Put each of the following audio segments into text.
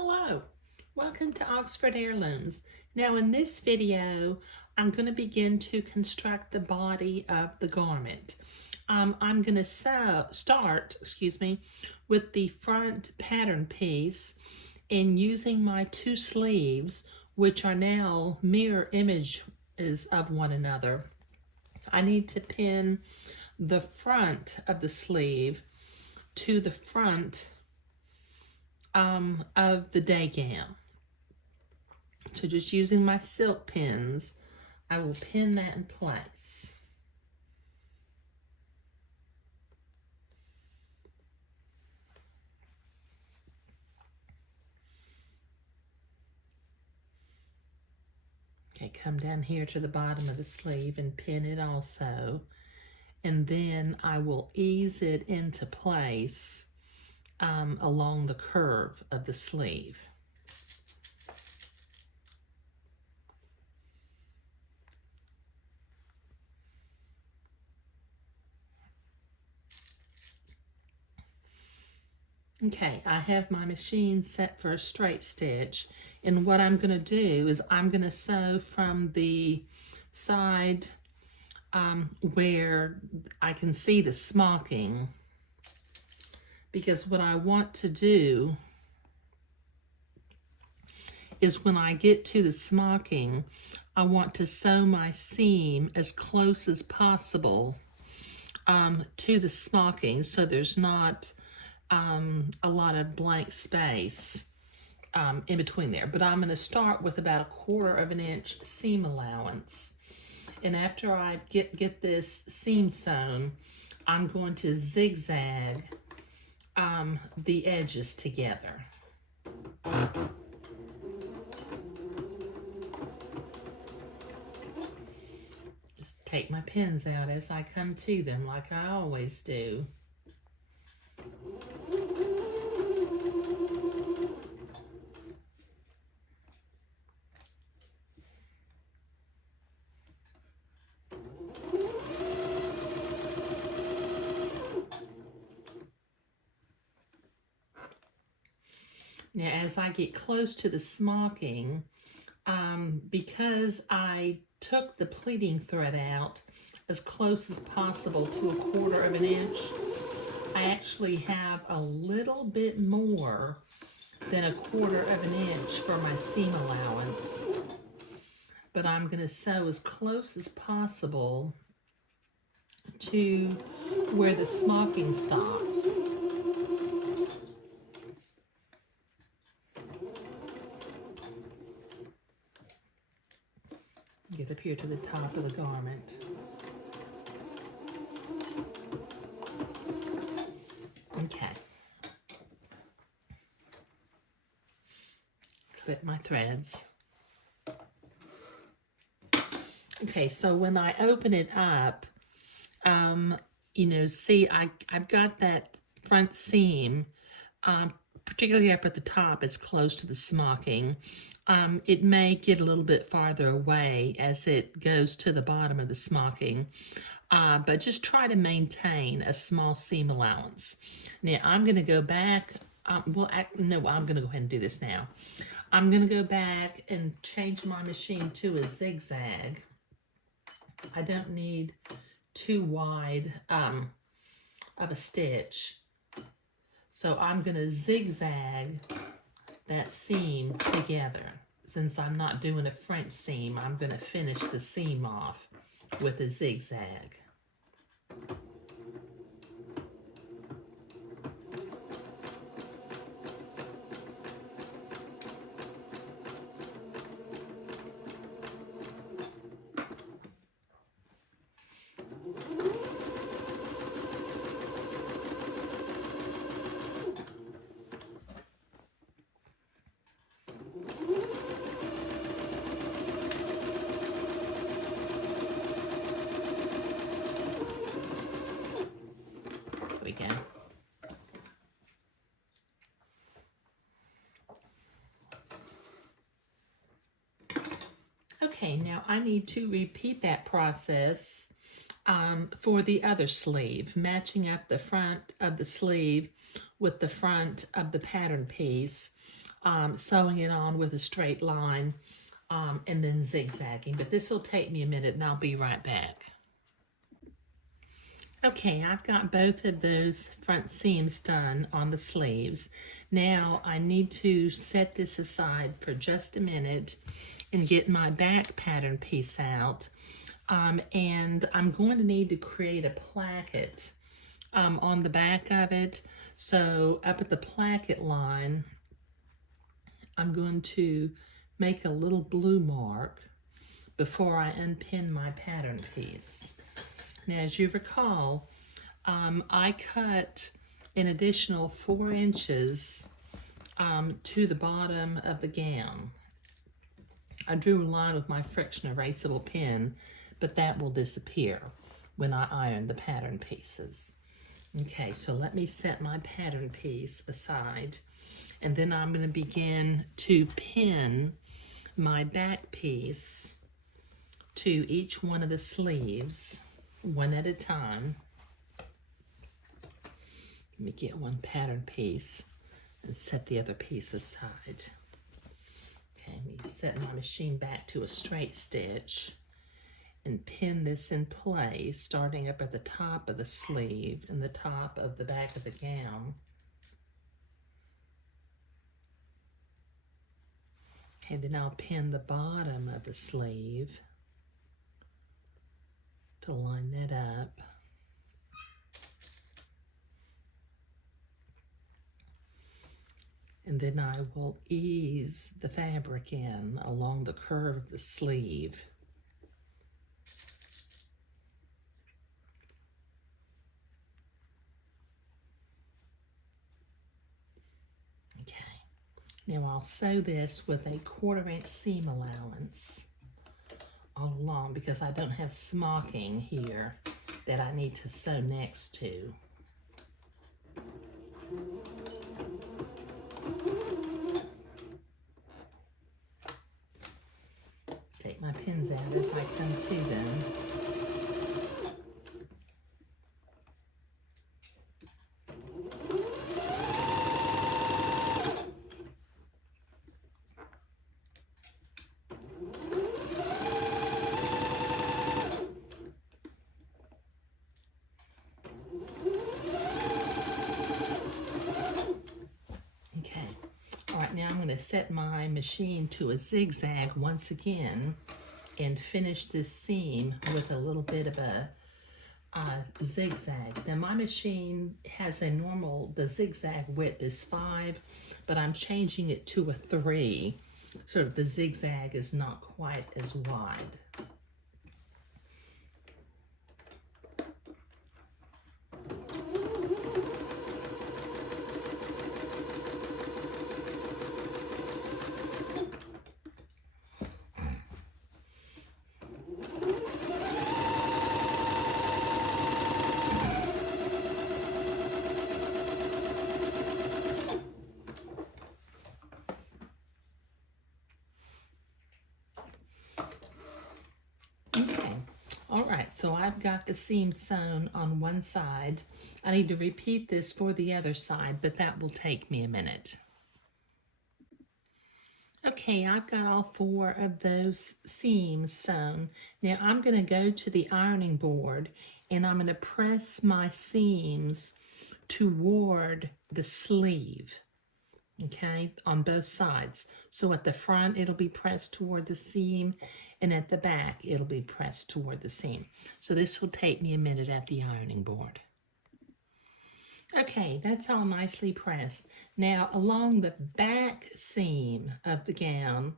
Hello, welcome to Oxford Heirlooms. Now in this video, I'm going to begin to construct the body of the garment. I'm going to start with the front pattern piece and using my two sleeves, which are now mirror images of one another. I need to pin the front of the sleeve to the front of the day gown. So just using my silk pins, I will pin that in place. Okay, come down here to the bottom of the sleeve and pin it also. And then I will ease it into place along the curve of the sleeve. Okay, I have my machine set for a straight stitch, and what I'm going to do is I'm going to sew from the side where I can see the smocking, because what I want to do is when I get to the smocking, I want to sew my seam as close as possible to the smocking so there's not a lot of blank space in between there. But I'm going to start with about 1/4 of an inch seam allowance. And after I get this seam sewn, I'm going to zigzag the edges together. Just take my pins out as I come to them like I always do. Now, as I get close to the smocking, because I took the pleating thread out as close as possible to 1/4 of an inch, I actually have a little bit more than 1/4 of an inch for my seam allowance. But I'm going to sew as close as possible to where the smocking stops. Get up here to the top of the garment. Okay. Clip my threads. Okay, so when I open it up, see I've got that front seam, particularly up at the top, it's close to the smocking. It may get a little bit farther away as it goes to the bottom of the smocking, but just try to maintain a small seam allowance. Now I'm going to go back, I'm going to go ahead and do this now. I'm going to go back and change my machine to a zigzag. I don't need too wide of a stitch. So I'm going to zigzag that seam together. Since I'm not doing a French seam, I'm going to finish the seam off with a zigzag. Again. Okay, now I need to repeat that process for the other sleeve, matching up the front of the sleeve with the front of the pattern piece. sewing it on with a straight line, and then zigzagging. But this will take me a minute and I'll be right back. Okay, I've got both of those front seams done on the sleeves. Now I need to set this aside for just a minute and get my back pattern piece out. And I'm going to need to create a placket on the back of it. So up at the placket line, I'm going to make a little blue mark before I unpin my pattern piece. Now, as you recall, I cut an additional 4 inches to the bottom of the gown. I drew a line with my friction erasable pen, but that will disappear when I iron the pattern pieces. Okay, so let me set my pattern piece aside, and then I'm going to begin to pin my back piece to each one of the sleeves, one at a time. Let me get one pattern piece and set the other piece aside. Okay, let me set my machine back to a straight stitch and pin this in place, starting up at the top of the sleeve and the top of the back of the gown. Okay, then I'll pin the bottom of the sleeve to line that up. And then I will ease the fabric in along the curve of the sleeve. Okay, now I'll sew this with a 1/4 inch seam allowance all along because I don't have smocking here that I need to sew next to. Take my pins out as I come to them. Now I'm going to set my machine to a zigzag once again and finish this seam with a little bit of a zigzag. Now my machine has a normal, the zigzag width is 5, but I'm changing it to a 3 so that the zigzag is not quite as wide. Okay, all right, so I've got the seam sewn on one side. I need to repeat this for the other side, but that will take me a minute. Okay, I've got all 4 of those seams sewn. Now I'm going to go to the ironing board and I'm going to press my seams toward the sleeve. Okay, on both sides. So at the front, it'll be pressed toward the seam, and at the back, it'll be pressed toward the seam. So this will take me a minute at the ironing board. Okay, that's all nicely pressed. Now, along the back seam of the gown,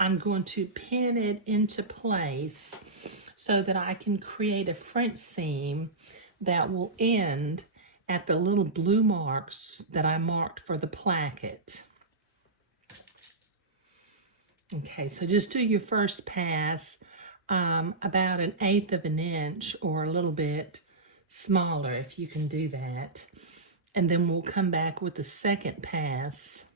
I'm going to pin it into place so that I can create a French seam that will end at the little blue marks that I marked for the placket. Okay, so just do your first pass about 1/8 of an inch or a little bit smaller if you can do that. And then we'll come back with the second pass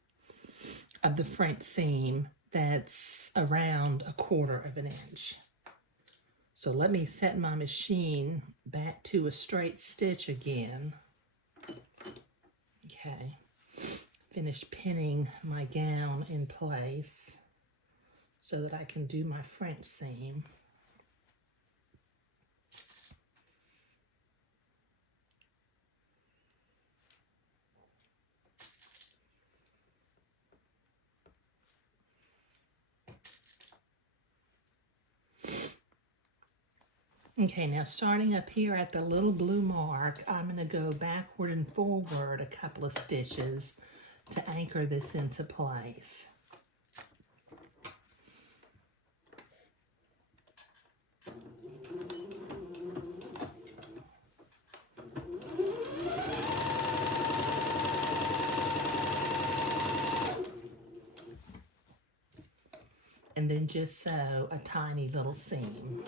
of the French seam that's around 1/4 of an inch. So let me set my machine back to a straight stitch again. Okay, finish pinning my gown in place so that I can do my French seam. Okay, now starting up here at the little blue mark, I'm going to go backward and forward a couple of stitches to anchor this into place. And then just sew a tiny little seam.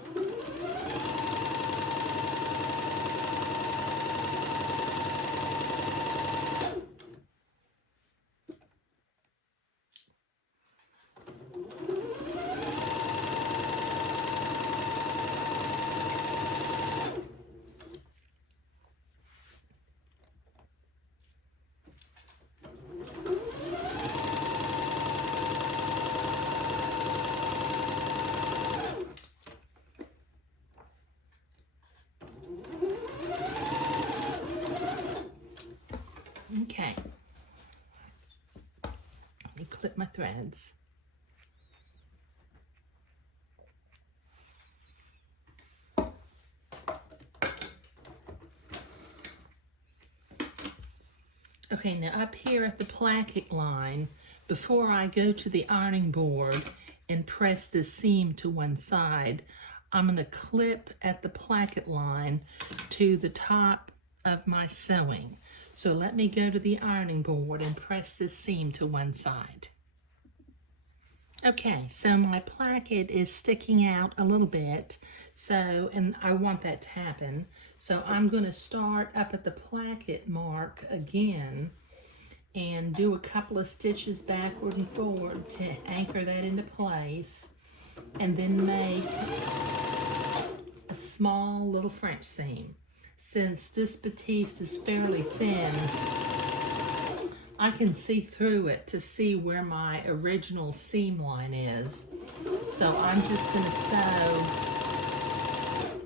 Okay, let me clip my threads. Okay, now up here at the placket line, before I go to the ironing board and press the seam to one side, I'm going to clip at the placket line to the top of my sewing. So let me go to the ironing board and press this seam to one side. Okay, so my placket is sticking out a little bit, and I want that to happen. So I'm going to start up at the placket mark again and do a couple of stitches backward and forward to anchor that into place, and then make a small little French seam. Since this batiste is fairly thin, I can see through it to see where my original seam line is. So I'm just going to sew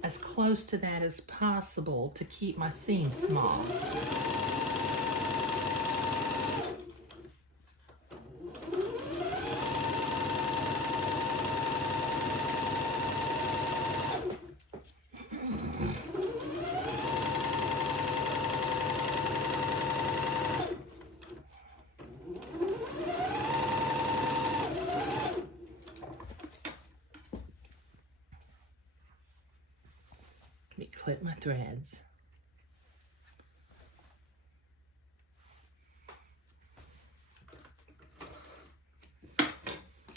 as close to that as possible to keep my seam small. Let me clip my threads.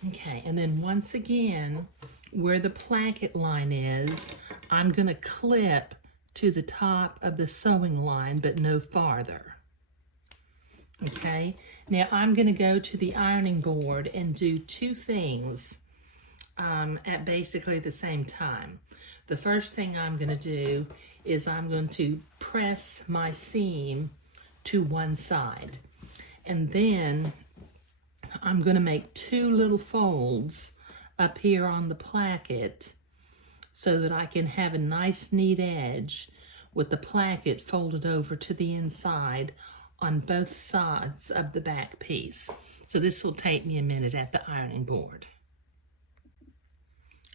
Okay, and then once again, where the placket line is, I'm going to clip to the top of the sewing line, but no farther. Okay, now I'm going to go to the ironing board and do two things at basically the same time. The first thing I'm going to do is I'm going to press my seam to one side, and then I'm going to make two little folds up here on the placket so that I can have a nice neat edge with the placket folded over to the inside on both sides of the back piece. So this will take me a minute at the ironing board.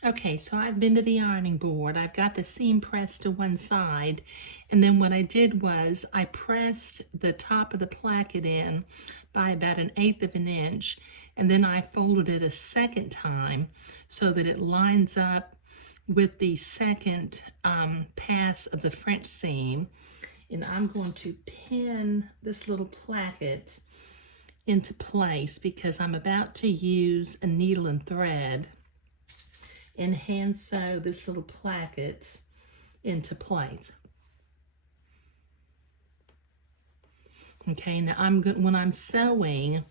Okay, so I've been to the ironing board. I've got the seam pressed to one side, and then what I did was I pressed the top of the placket in by about 1/8 of an inch, and then I folded it a second time so that it lines up with the second pass of the French seam. And I'm going to pin this little placket into place because I'm about to use a needle and thread and hand sew this little placket into place. Okay, now when I'm sewing,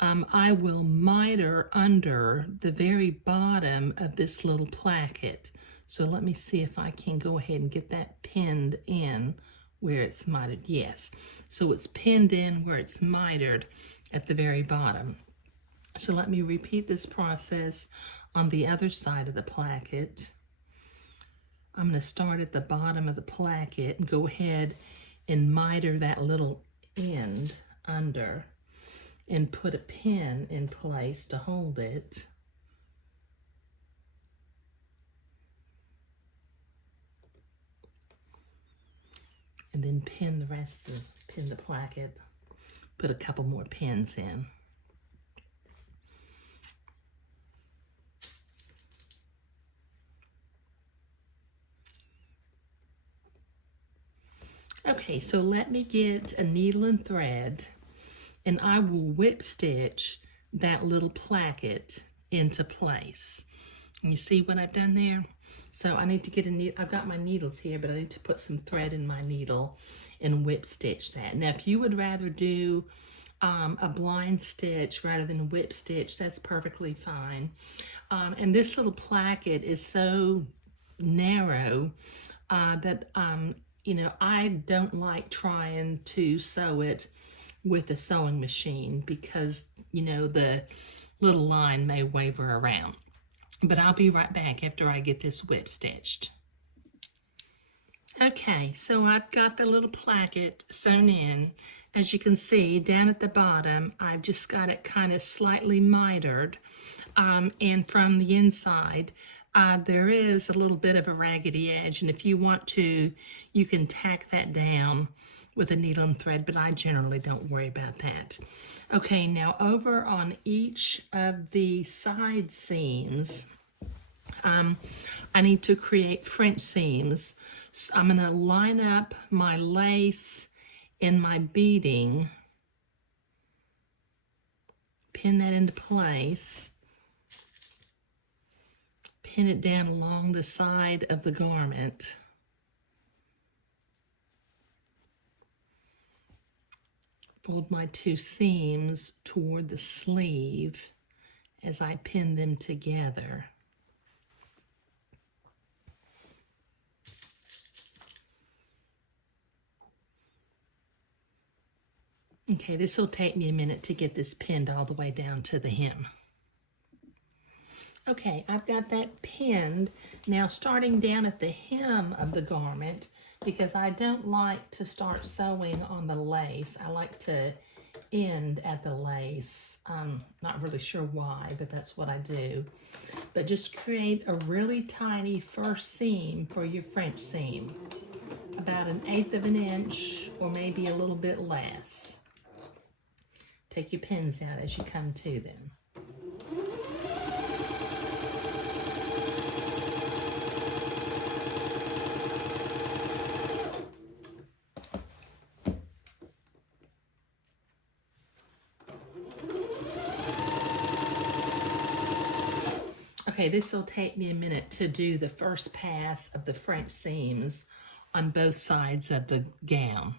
I will miter under the very bottom of this little placket. So let me see if I can go ahead and get that pinned in where it's mitered. Yes, so it's pinned in where it's mitered. at the very bottom. So let me repeat this process on the other side of the placket. I'm going to start at the bottom of the placket and go ahead and miter that little end under and put a pin in place to hold it. And then pin the placket, put a couple more pins in. Okay, so let me get a needle and thread, and I will whip stitch that little placket into place. And you see what I've done there? So I need to get a needle. I've got my needles here, but I need to put some thread in my needle and whip stitch that. Now, if you would rather do a blind stitch rather than whip stitch, that's perfectly fine. And this little placket is so narrow that you know, I don't like trying to sew it with a sewing machine because, you know, the little line may waver around. But I'll be right back after I get this whip stitched. Okay, so I've got the little placket sewn in. As you can see, down at the bottom, I've just got it kind of slightly mitered. And from the inside, there is a little bit of a raggedy edge. And if you want to, you can tack that down with a needle and thread, but I generally don't worry about that. Okay, now over on each of the side seams, I need to create French seams. So I'm going to line up my lace and my beading, pin that into place, pin it down along the side of the garment. Fold my two seams toward the sleeve as I pin them together. Okay, this will take me a minute to get this pinned all the way down to the hem. Okay, I've got that pinned. Now starting down at the hem of the garment, because I don't like to start sewing on the lace. I like to end at the lace. Not really sure why, but that's what I do. But just create a really tiny first seam for your French seam. About 1/8 of an inch or maybe a little bit less. Take your pins out as you come to them. Okay, this will take me a minute to do the first pass of the French seams on both sides of the gown.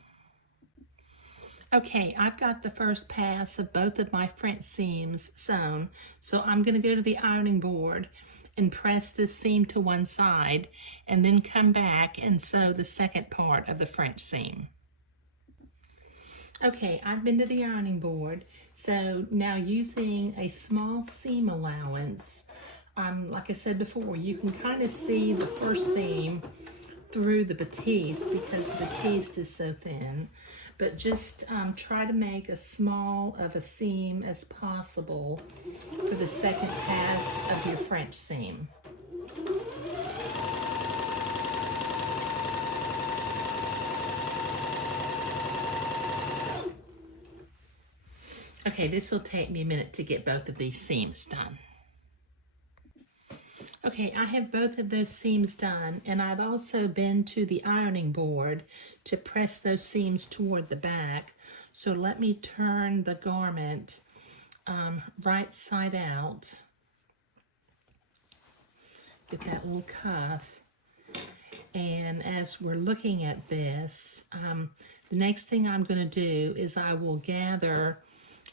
Okay, I've got the first pass of both of my French seams sewn, so I'm going to go to the ironing board and press this seam to one side and then come back and sew the second part of the French seam. Okay, I've been to the ironing board, so now using a small seam allowance, like I said before, you can kind of see the first seam through the batiste because the batiste is so thin. But just try to make as small of a seam as possible for the second pass of your French seam. Okay, this will take me a minute to get both of these seams done. Okay, I have both of those seams done, and I've also been to the ironing board to press those seams toward the back. So let me turn the garment right side out. Get that little cuff. And as we're looking at this, the next thing I'm going to do is I will gather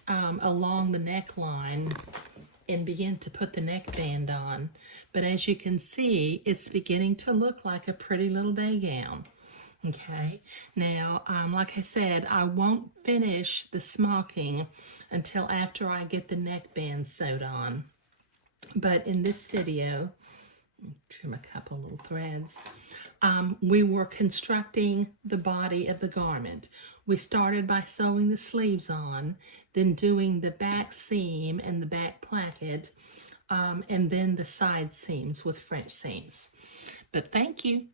along the neckline and begin to put the neckband on. But as you can see, it's beginning to look like a pretty little day gown. Okay, now, like I said, I won't finish the smocking until after I get the neckband sewed on. But in this video, trim a couple little threads, we were constructing the body of the garment. We started by sewing the sleeves on, then doing the back seam and the back placket, and then the side seams with French seams. But thank you.